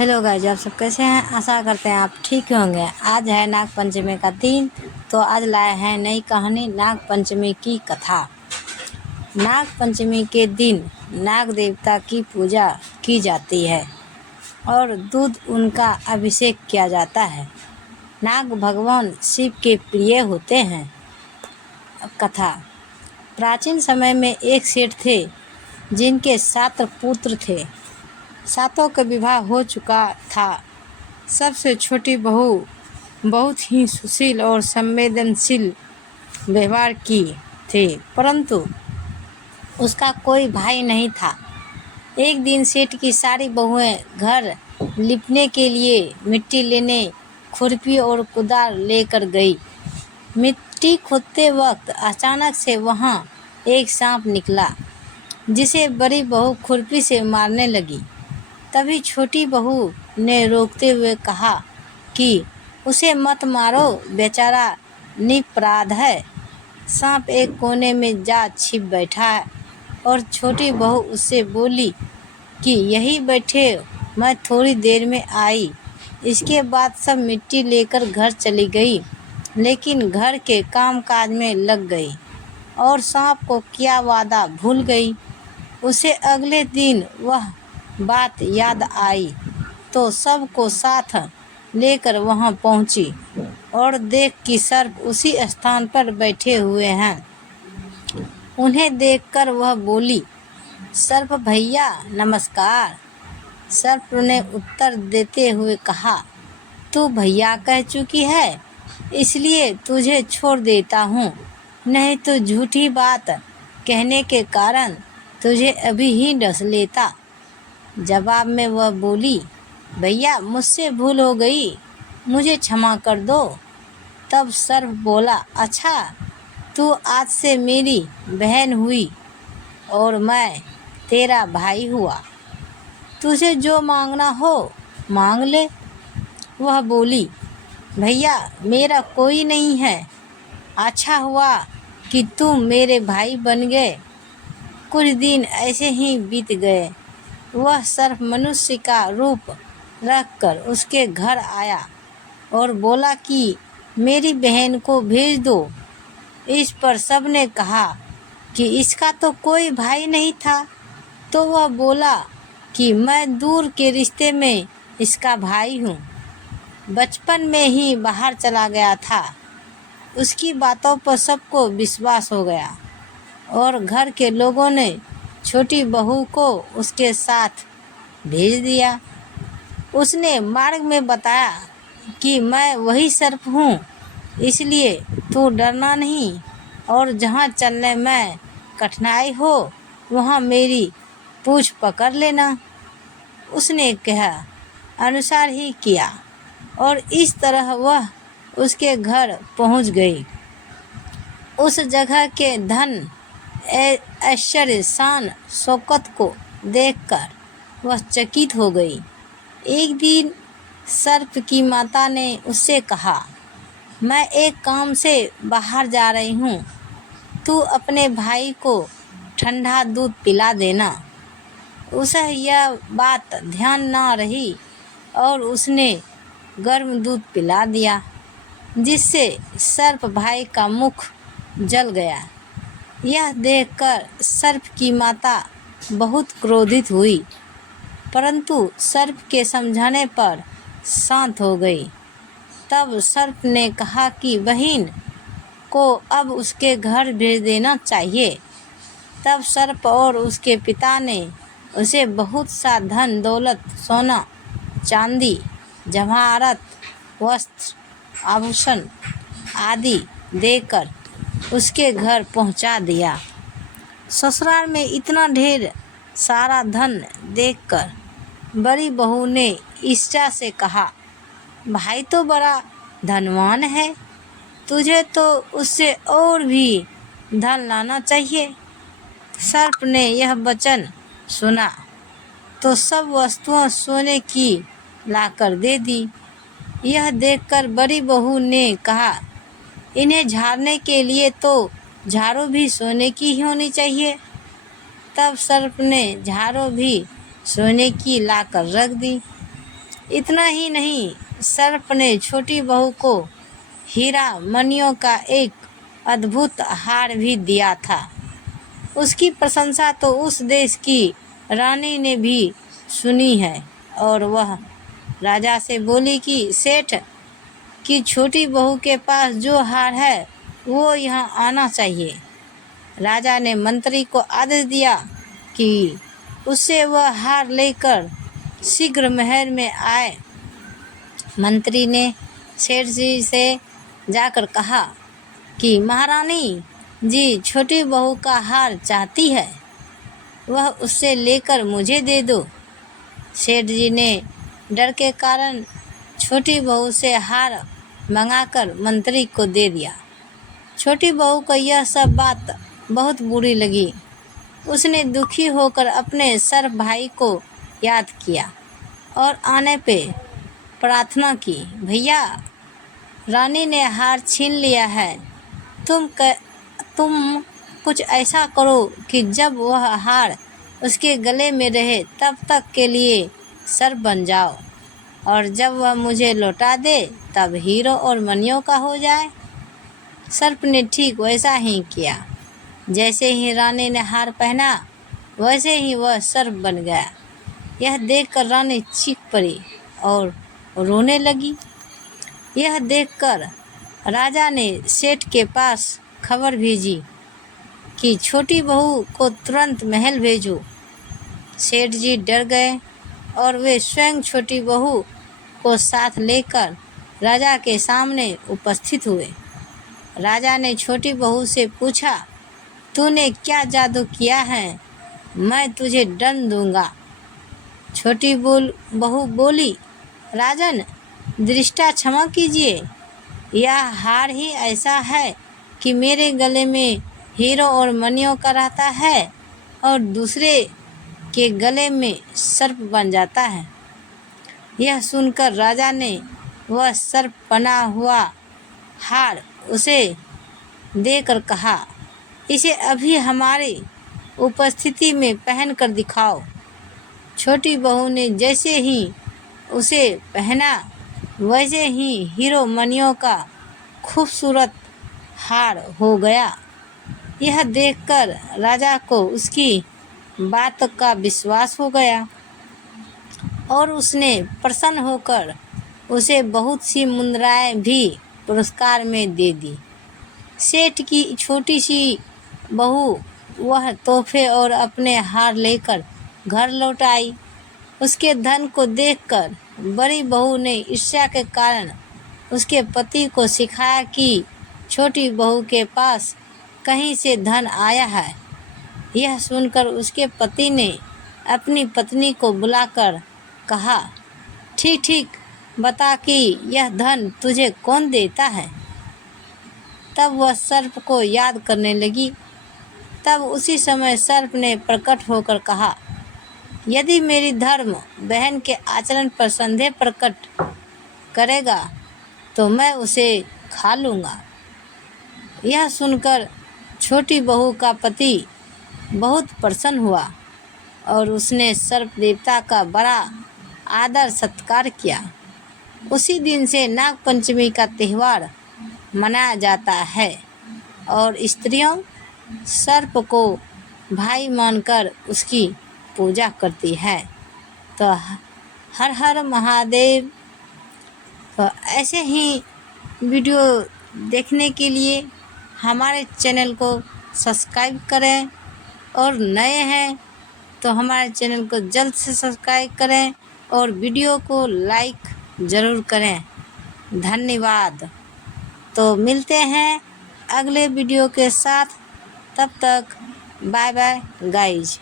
Hello guys, आप सब कैसे हैं। आशा करते हैं आप ठीक होंगे। आज है नाग पंचमी का दिन, तो आज लाए हैं नई कहानी नाग पंचमी की कथा। नाग पंचमी के दिन नाग देवता की पूजा की जाती है और दूध उनका अभिषेक किया जाता है। नाग भगवान शिव के प्रिय होते हैं। कथा। प्राचीन समय में एक सेठ थे जिनके 7 पुत्र थे। सातों का विवाह हो चुका था। सबसे छोटी बहू बहुत ही सुशील और संवेदनशील व्यवहार की थी, परंतु उसका कोई भाई नहीं था। एक दिन सेठ की सारी बहुएं घर लिपने के लिए मिट्टी लेने खुरपी और कुदाल लेकर गई। मिट्टी खोदते वक्त अचानक से वहां एक सांप निकला, जिसे बड़ी बहू खुरपी से मारने लगी। तभी छोटी बहू ने रोकते हुए कहा कि उसे मत मारो, बेचारा निरपराध है। सांप एक कोने में जा छिप बैठा है। और छोटी बहू उससे बोली कि यही बैठे, मैं थोड़ी देर में आई। इसके बाद सब मिट्टी लेकर घर चली गई, लेकिन घर के कामकाज में लग गई और सांप को किया वादा भूल गई। उसे अगले दिन वह बात याद आई तो सबको साथ लेकर वहां पहुंची और देख कि सर्प उसी स्थान पर बैठे हुए हैं। उन्हें देखकर वह बोली, सर्प भैया नमस्कार। सर्प ने उत्तर देते हुए कहा, तू भैया कह चुकी है, इसलिए तुझे छोड़ देता हूँ, नहीं तो झूठी बात कहने के कारण तुझे अभी ही डस लेता। जवाब में वह बोली, भैया मुझसे भूल हो गई, मुझे क्षमा कर दो। तब सर्प बोला, अच्छा तू आज से मेरी बहन हुई और मैं तेरा भाई हुआ, तुझे जो मांगना हो मांग ले। वह बोली, भैया मेरा कोई नहीं है, अच्छा हुआ कि तुम मेरे भाई बन गए। कुछ दिन ऐसे ही बीत गए। वह सर्प मनुष्य का रूप रखकर उसके घर आया और बोला कि मेरी बहन को भेज दो। इस पर सबने कहा कि इसका तो कोई भाई नहीं था। तो वह बोला कि मैं दूर के रिश्ते में इसका भाई हूँ, बचपन में ही बाहर चला गया था। उसकी बातों पर सबको विश्वास हो गया और घर के लोगों ने छोटी बहू को उसके साथ भेज दिया। उसने मार्ग में बताया कि मैं वही सर्प हूँ, इसलिए तू डरना नहीं और जहाँ चलने में कठिनाई हो वहाँ मेरी पूँछ पकड़ लेना। उसने कहा अनुसार ही किया और इस तरह वह उसके घर पहुँच गई। उस जगह के धन ऐश्वर्य शान शौकत को देखकर वह चकित हो गई। एक दिन सर्प की माता ने उससे कहा, मैं एक काम से बाहर जा रही हूँ, तू अपने भाई को ठंडा दूध पिला देना। उसे यह बात ध्यान न रही और उसने गर्म दूध पिला दिया, जिससे सर्प भाई का मुख जल गया। यह देखकर सर्प की माता बहुत क्रोधित हुई, परंतु सर्प के समझाने पर शांत हो गई। तब सर्प ने कहा कि बहन को अब उसके घर भेज देना चाहिए। तब सर्प और उसके पिता ने उसे बहुत सा धन दौलत, सोना चांदी, जवाहरात, वस्त्र, आभूषण आदि देकर उसके घर पहुंचा दिया। ससुराल में इतना ढेर सारा धन देखकर बड़ी बहू ने ईर्ष्या से कहा, भाई तो बड़ा धनवान है, तुझे तो उससे और भी धन लाना चाहिए। सर्प ने यह वचन सुना तो सब वस्तुएं सोने की लाकर दे दी। यह देखकर बड़ी बहू ने कहा, इन्हें झाड़ने के लिए तो झाड़ू भी सोने की ही होनी चाहिए। तब सर्प ने झाड़ू भी सोने की लाकर रख दी। इतना ही नहीं, सर्प ने छोटी बहू को हीरा मणियों का एक अद्भुत हार भी दिया था। उसकी प्रशंसा तो उस देश की रानी ने भी सुनी है और वह राजा से बोली कि सेठ की छोटी बहू के पास जो हार है वो यहाँ आना चाहिए। राजा ने मंत्री को आदेश दिया कि उससे वह हार लेकर शीघ्र महल में आए। मंत्री ने सेठ जी से जाकर कहा कि महारानी जी छोटी बहू का हार चाहती है, वह उससे लेकर मुझे दे दो। सेठ जी ने डर के कारण छोटी बहू से हार मंगाकर मंत्री को दे दिया। छोटी बहू को यह सब बात बहुत बुरी लगी। उसने दुखी होकर अपने सर्प भाई को याद किया और आने पे प्रार्थना की, भैया रानी ने हार छीन लिया है, तुम कुछ ऐसा करो कि जब वह हार उसके गले में रहे तब तक के लिए सर्प बन जाओ और जब वह मुझे लौटा दे तब हीरो और मणियों का हो जाए। सर्प ने ठीक वैसा ही किया। जैसे ही रानी ने हार पहना वैसे ही वह सर्प बन गया। यह देखकर रानी चीख पड़ी और रोने लगी। यह देखकर राजा ने सेठ के पास खबर भेजी कि छोटी बहू को तुरंत महल भेजो। सेठ जी डर गए और वे स्वयं छोटी बहू को साथ लेकर राजा के सामने उपस्थित हुए। राजा ने छोटी बहू से पूछा, तूने क्या जादू किया है, मैं तुझे दंड दूंगा। छोटी बहू बोली, राजन दृष्टा क्षमा कीजिए, यह हार ही ऐसा है कि मेरे गले में हीरो और मणियों का रहता है और दूसरे के गले में सर्प बन जाता है। यह सुनकर राजा ने वह सर्प बना हुआ हार उसे देकर कहा, इसे अभी हमारी उपस्थिति में पहन कर दिखाओ। छोटी बहू ने जैसे ही उसे पहना वैसे ही हीरो मणियों का खूबसूरत हार हो गया। यह देखकर राजा को उसकी बात का विश्वास हो गया और उसने प्रसन्न होकर उसे बहुत सी मुद्राएं भी पुरस्कार में दे दी। सेठ की छोटी सी बहू वह तोहफे और अपने हार लेकर घर लौट आई। उसके धन को देखकर बड़ी बहू ने ईर्ष्या के कारण उसके पति को सिखाया कि छोटी बहू के पास कहीं से धन आया है। यह सुनकर उसके पति ने अपनी पत्नी को बुलाकर कहा, ठीक ठीक बता कि यह धन तुझे कौन देता है। तब वह सर्प को याद करने लगी। तब उसी समय सर्प ने प्रकट होकर कहा, यदि मेरी धर्म बहन के आचरण पर संदेह प्रकट करेगा तो मैं उसे खा लूँगा। यह सुनकर छोटी बहू का पति बहुत प्रसन्न हुआ और उसने सर्प देवता का बड़ा आदर सत्कार किया। उसी दिन से नाग पंचमी का त्यौहार मनाया जाता है और स्त्रियों सर्प को भाई मानकर उसकी पूजा करती है। तो हर हर महादेव। तो ऐसे ही वीडियो देखने के लिए हमारे चैनल को सब्सक्राइब करें और नए हैं तो हमारे चैनल को जल्द से सब्सक्राइब करें और वीडियो को लाइक ज़रूर करें। धन्यवाद। तो मिलते हैं अगले वीडियो के साथ, तब तक बाय बाय गाइज।